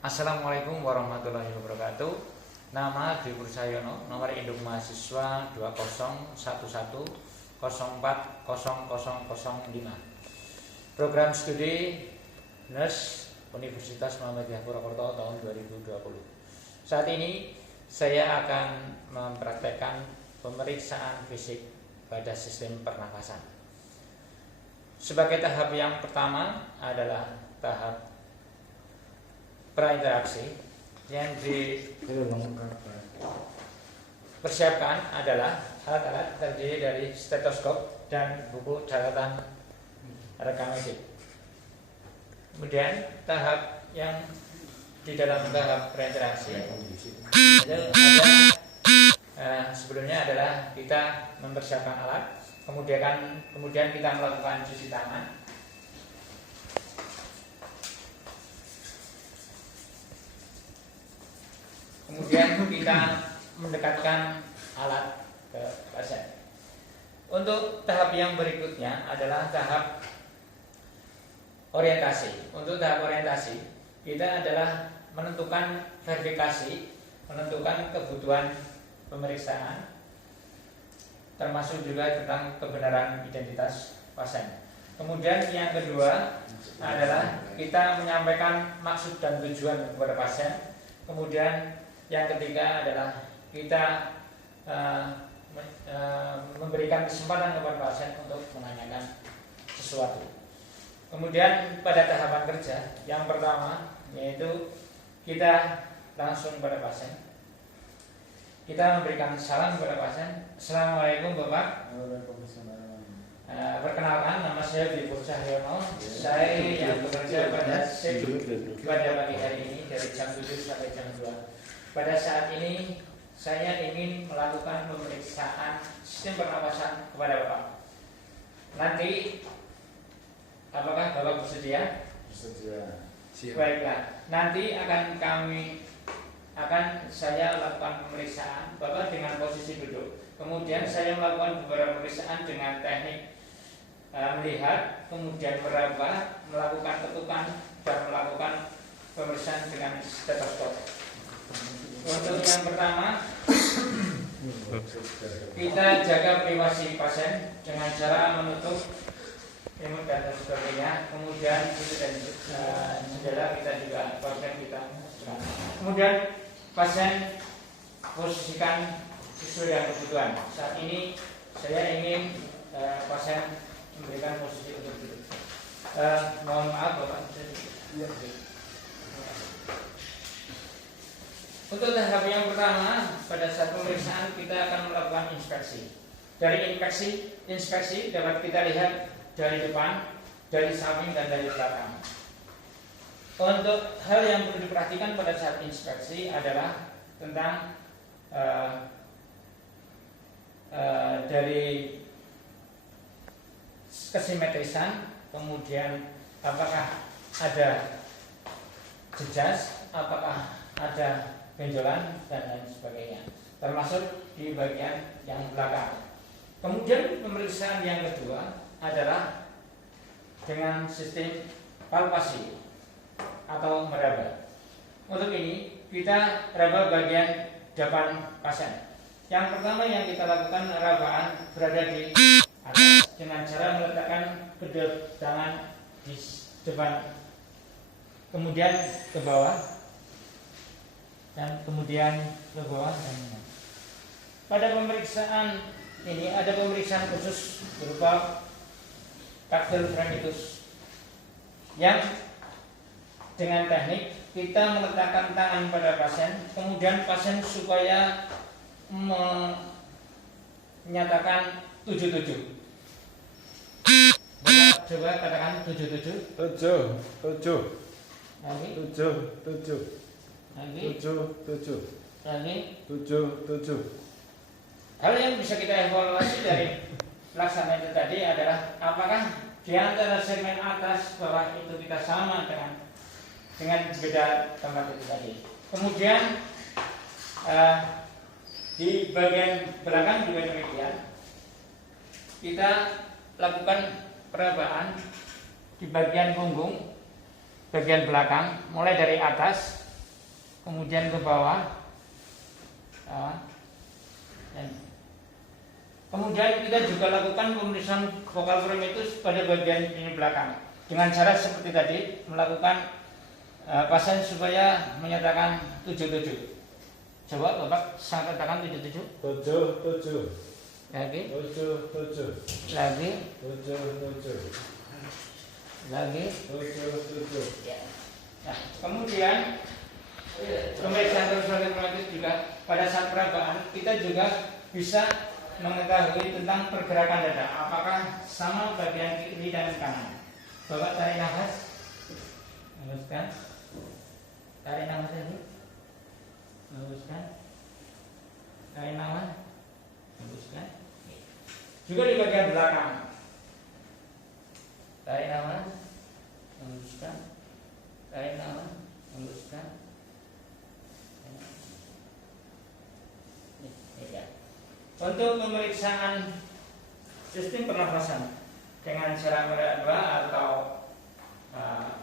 Assalamualaikum warahmatullahi wabarakatuh. Nama Dwi Pursayono, nomor induk mahasiswa 201110400005. Program studi Nurse Universitas Muhammadiyah Purwokerto tahun 2020. Saat ini saya akan mempraktekkan pemeriksaan fisik pada sistem pernafasan. Sebagai tahap yang pertama adalah tahap prainteraksi. Yang dipersiapkan adalah alat-alat terdiri dari stetoskop dan buku catatan rekam medik. Kemudian tahap yang di dalam tahap prainteraksi sebelumnya adalah kita mempersiapkan alat, kemudian kita melakukan cuci tangan. Kemudian kita mendekatkan alat ke pasien. Untuk tahap yang berikutnya adalah tahap orientasi. Untuk tahap orientasi kita adalah menentukan verifikasi, menentukan kebutuhan pemeriksaan, termasuk juga tentang kebenaran identitas pasien. Kemudian yang kedua adalah kita menyampaikan maksud dan tujuan kepada pasien. Kemudian yang ketiga adalah kita memberikan kesempatan kepada pasien untuk menanyakan sesuatu. Kemudian pada tahapan kerja yang pertama yaitu kita langsung pada pasien. Kita memberikan salam kepada pasien. Assalamualaikum Bapak. Waalaikumsalam. Perkenalkan, nama saya Dwi Pursayono. Saya yang bekerja pada shift pada pagi hari ini dari jam 7 sampai jam 2. Pada saat ini saya ingin melakukan pemeriksaan sistem pernapasan kepada Bapak. Nanti apakah Bapak bersedia? Bersedia. Baiklah. Nanti akan saya lakukan pemeriksaan Bapak dengan posisi duduk. Kemudian saya melakukan beberapa pemeriksaan dengan teknik melihat, kemudian meraba, melakukan ketukan dan melakukan pemeriksaan dengan stetoskop. Untuk yang pertama, kita jaga privasi pasien dengan cara menutup remote dan sebagainya. Kemudian jendela kita juga pasien kita. Kemudian pasien posisikan sesuai dengan kebutuhan. Saat ini saya ingin pasien memberikan posisi untuk duduk. Mohon maaf Bapak. Untuk tahap yang pertama, pada saat pemeriksaan kita akan melakukan inspeksi. Dari inspeksi dapat kita lihat dari depan, dari samping dan dari belakang. Untuk hal yang perlu diperhatikan pada saat inspeksi adalah tentang dari kesimetrisan, kemudian apakah ada jejas, apakah ada benjolan dan lain sebagainya, termasuk di bagian yang belakang. Kemudian pemeriksaan yang kedua adalah dengan sistem palpasi atau meraba. Untuk ini kita raba bagian depan pasien. Yang pertama yang kita lakukan rabaan berada di atas dengan cara meletakkan kedua tangan di depan, kemudian ke bawah, dan kemudian ke bawah. Pada pemeriksaan ini ada pemeriksaan khusus berupa taktil frenitus yang dengan teknik kita meletakkan tangan pada pasien, kemudian pasien supaya menyatakan 77. Bapak coba katakan 77. 7. Lagi. 7. Lagi. 7. Lagi. 7. Hal yang bisa kita evaluasi dari pelaksanaan itu tadi adalah apakah di antara segmen atas bawah itu kita sama dengan beda tempat itu tadi. Kemudian di bagian belakang juga demikian. Kita lakukan perabaan di bagian punggung, bagian belakang, mulai dari atas kemudian ke bawah. Dan kemudian kita juga lakukan pemeriksaan vokal frame itu pada bagian ini belakang dengan cara seperti tadi, melakukan pasien supaya menyatakan 77. Coba Bapak saya katakan 77. 7. Lagi. 7. Lagi. 7. Lagi. 7. Ya. Nah, kemudian pemeriksaan terus juga pada saat perabaan kita juga bisa mengetahui tentang pergerakan dada. Apakah sama bagian kiri dan kanan? Bapak tarik nafas. Hembuskan. Tarik nafas lagi. Hembuskan. Tarik nafas. Hembuskan. Juga di bagian belakang. Tarik nafas. Hembuskan. Tarik nafas. Hembuskan. Untuk pemeriksaan sistem pernafasan dengan cara meraba atau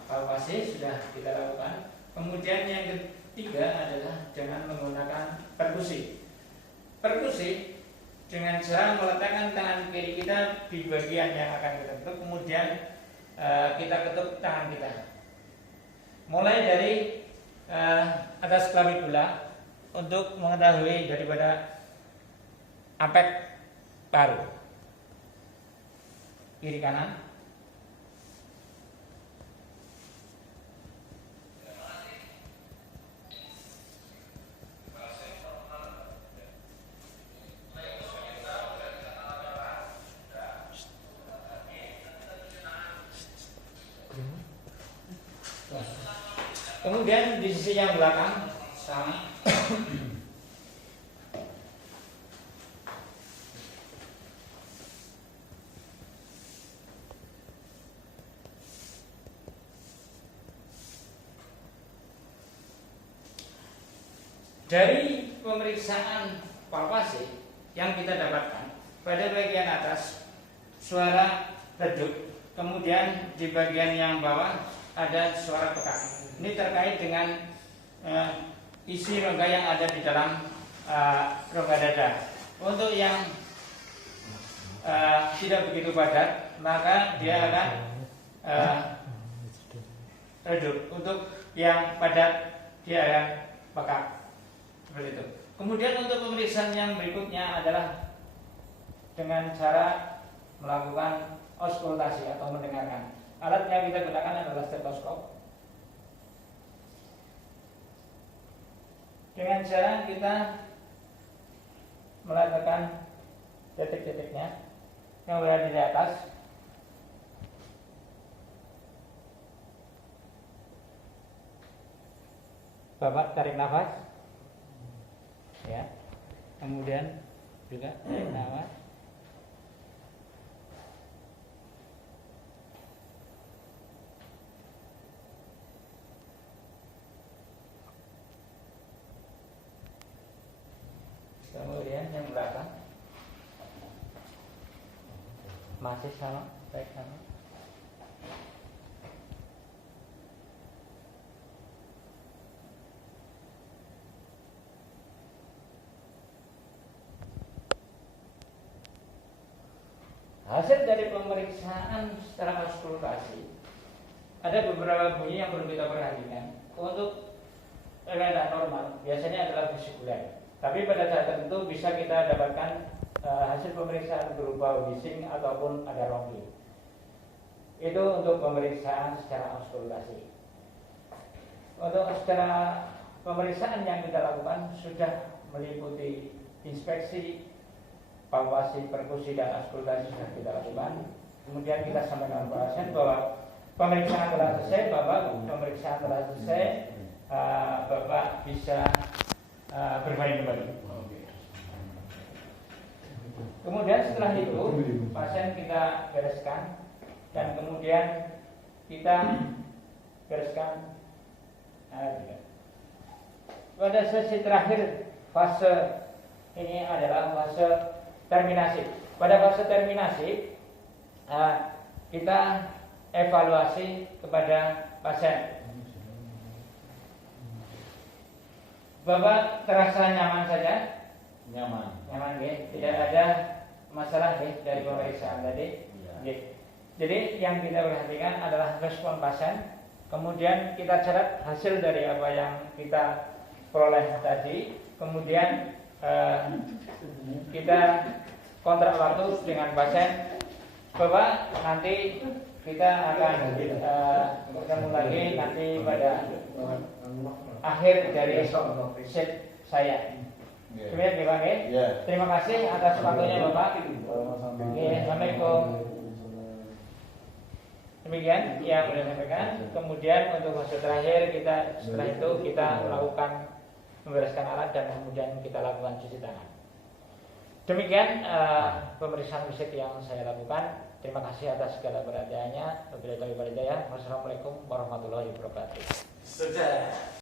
palpasi sudah kita lakukan. Kemudian yang ketiga adalah dengan menggunakan perkusi. Perkusi dengan cara meletakkan tangan kiri kita di bagian yang akan kita ketuk, kemudian kita ketuk tangan kita. Mulai dari atas klavikula untuk mengetahui daripada apek paru kiri kanan. Kemudian di sisi yang belakang sama. Dari pemeriksaan palpasi yang kita dapatkan pada bagian atas suara redup, kemudian di bagian yang bawah ada suara pekak. Ini terkait dengan isi rongga yang ada di dalam rongga dada. Untuk yang tidak begitu padat, maka dia akan redup. Untuk yang padat, dia akan pekak. Seperti itu. Kemudian untuk pemeriksaan yang berikutnya adalah dengan cara melakukan auskultasi atau mendengarkan. Alat yang kita gunakan adalah stetoskop. Dengan cara kita meletakkan detik-detiknya yang berada di atas. Bapak tarik nafas. Ya, kemudian juga tarik nafas. Kemudian yang belakang masih sama, baik sama. Hasil dari pemeriksaan secara auskultasi, ada beberapa bunyi yang perlu kita perhatikan. Untuk keadaan normal biasanya adalah vesikuler, tapi pada saat tertentu bisa kita dapatkan hasil pemeriksaan berupa bising ataupun ada rompi. Itu untuk pemeriksaan secara auskultasi. Untuk secara pemeriksaan yang kita lakukan sudah meliputi inspeksi, palpasi, perkusi, dan auskultasi sudah kita lakukan. Kemudian kita sampaikan kepada pasien bahwa pemeriksaan telah selesai, pemeriksaan telah selesai, Bapak bisa bermain kembali. Kemudian setelah itu pasien kita bereskan dan kemudian kita bereskan. Pada sesi terakhir fase ini adalah fase terminasi. Pada fase terminasi kita evaluasi kepada pasien. Bapak terasa nyaman saja? Nyaman. Nyaman ya, tidak ada masalah ya dari pemeriksaan tadi. Iya. Ya. Jadi yang kita perhatikan adalah respon pasien, kemudian kita catat hasil dari apa yang kita peroleh tadi, kemudian kita kontrak waktu dengan pasien. Bapak nanti kita akan bertemu lagi nanti pada akhir dari shift saya. Iya. Demikian ya Pak ya. Iya. Terima kasih atas waktunya Bapak. Oke, Assalamualaikum. Demikian yang boleh sampaikan. Kemudian untuk fase terakhir kita setelah itu kita melakukan membereskan alat dan kemudian kita lakukan cuci tangan. Demikian pemeriksaan fisik yang saya lakukan. Terima kasih atas segala perhatiannya. Wabillahi taufiq wal hidayah. Wassalamualaikum warahmatullahi wabarakatuh. Sudah.